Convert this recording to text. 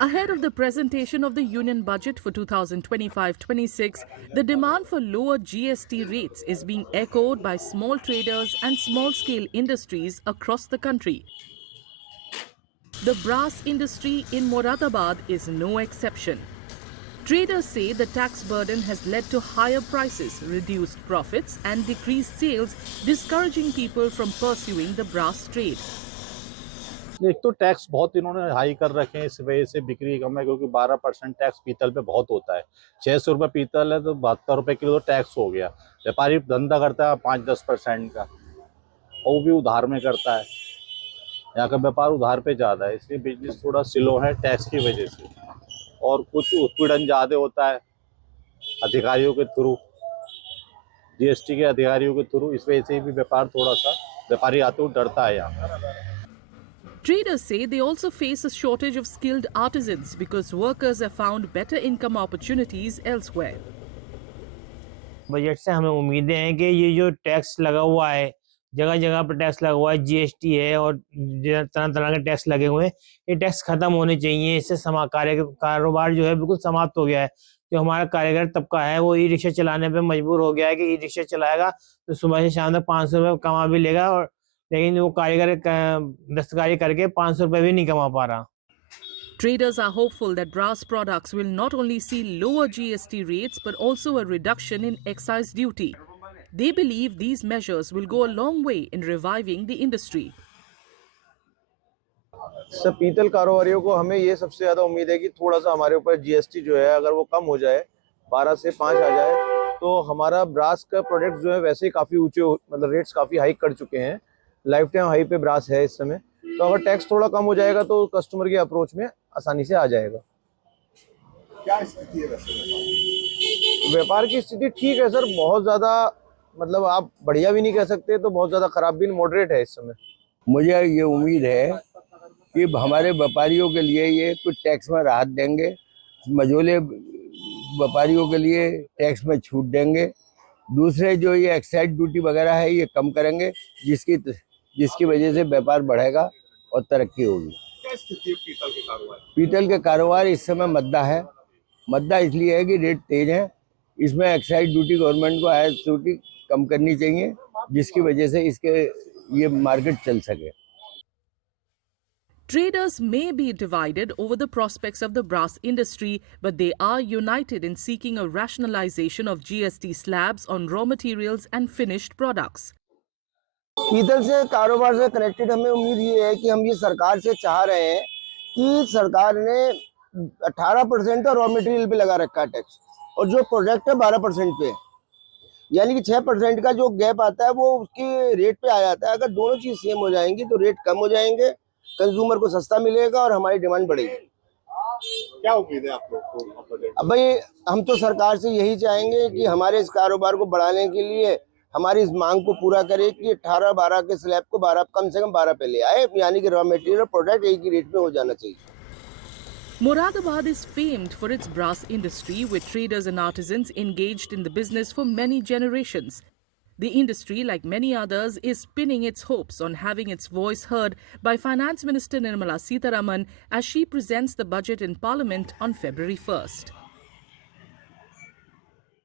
Ahead of the presentation of the Union Budget for 2025-26, the demand for lower GST rates is being echoed by small traders and small-scale industries across the country. The brass industry in Moradabad is no exception. Traders say the tax burden has led to higher prices, reduced profits and decreased sales, discouraging people from pursuing the brass trade. एक तो tax बहुत इन्होंने high कर रखे हैं, इस वजह से बिक्री कम है, क्योंकि 12% टैक्स पीतल पे बहुत होता है। 600 रुपये पीतल है तो 72 रुपये किलो तो टैक्स हो गया। व्यापारी धंधा करता है 5-10% का, और वो भी उधार में करता है। यहाँ का व्यापार उधार पे ज़्यादा है, इसलिए बिजनेस थोड़ा स्लो है टैक्स की वजह से। और कुछ उत्पीड़न ज़्यादा होता है अधिकारियों के थ्रू, जीएसटी के अधिकारियों के थ्रू, इस वजह से भी व्यापार थोड़ा सा व्यापारी आते हुए डरता है यहाँ। Traders say they also face a shortage of skilled artisans because workers have found better income opportunities elsewhere. Budget से हमें उम्मीदें हैं कि ये जो टैक्स लगा हुआ है, जगह जगह पर टैक्स लगा हुआ है, जीएसटी है और तरह तरह के टैक्स लगे हुए हैं, ये टैक्स खत्म होने चाहिए। इससे कारोबार जो है बिल्कुल समाप्त हो गया है। जो हमारा कारीगर तबका है वो ई रिक्शा चलाने पे मजबूर हो गया है कि ई रिक्शा चलाएगा तो सुबह से शाम तक 500 रुपये कमा भी लेगा, और लेकिन वो कारीगर दस्तकारी करके 500 रुपये भी नहीं कमा पा रहा। Traders are hopeful that brass products will not only see lower GST rates but also a reduction in excise duty. They believe these measures will go a long way in reviving the industry. सब पीतल कारोबारियों को हमें ये सबसे ज्यादा उम्मीद है कि थोड़ा सा हमारे ऊपर जीएसटी जो है अगर वो कम हो जाए, 12 से 5 आ जाए, तो हमारा ब्रास का प्रोडक्ट जो है वैसे ही काफी ऊंचे, मतलब रेट्स काफी हाइक कर चुके हैं। लाइफ टाइम हाई पे ब्रास है इस समय, तो अगर टैक्स थोड़ा कम हो जाएगा तो कस्टमर के अप्रोच में आसानी से आ जाएगा। क्या स्थिति है वैसे व्यापार की स्थिति ठीक है सर, बहुत ज्यादा मतलब आप बढ़िया भी नहीं कह सकते तो बहुत ज्यादा खराब भी, मॉडरेट है इस समय। मुझे ये उम्मीद है कि हमारे व्यापारियों के लिए ये कुछ टैक्स में राहत देंगे, मझोले व्यापारियों के लिए टैक्स में छूट देंगे। दूसरे जो ये एक्साइज ड्यूटी वगैरह है ये कम करेंगे, जिसकी वजह से व्यापार बढ़ेगा और तरक्की होगी। क्या स्थिति है पीतल के कारोबार? पीतल के कारोबार इस समय मद्दा है। मद्दा इसलिए है कि रेट तेज है, इसमें एक्साइज ड्यूटी गवर्नमेंट को आयात ड्यूटी कम करनी चाहिए, जिसकी वजह से इसके ये मार्केट चल सके। Traders may be divided over the prospects of the brass industry, but they are united in seeking a rationalization of GST slabs on raw materials and finished products. पीतल से कारोबार से कनेक्टेड हमें उम्मीद ये है कि हम ये सरकार से चाह रहे हैं कि सरकार ने 18% का रॉ मटेरियल पे लगा रखा है टैक्स, और जो प्रोडक्ट है 12% पे, यानी कि 6% का जो गैप आता है वो उसके रेट पे आ जाता है। अगर दोनों चीज सेम हो जाएंगी तो रेट कम हो जाएंगे, कंज्यूमर को सस्ता मिलेगा और हमारी डिमांड बढ़ेगी। क्या उम्मीद है आप लोग को? अब भाई हम तो सरकार से यही चाहेंगे कि हमारे इस कारोबार को बढ़ाने के लिए हमारी इस मांग को पूरा करे कि 18-12 के स्लैब को 12 कम से कम 12 पे ले आए, यानी कि रॉ मटेरियल और प्रोडक्ट एक ही रेट पे हो जाना चाहिए। Moradabad is famed for its brass industry, with traders and artisans engaged in the business for many generations. The industry, like many others, is pinning its hopes on having its voice heard by Finance Minister Nirmala Sitharaman as she presents the budget in Parliament on February 1st.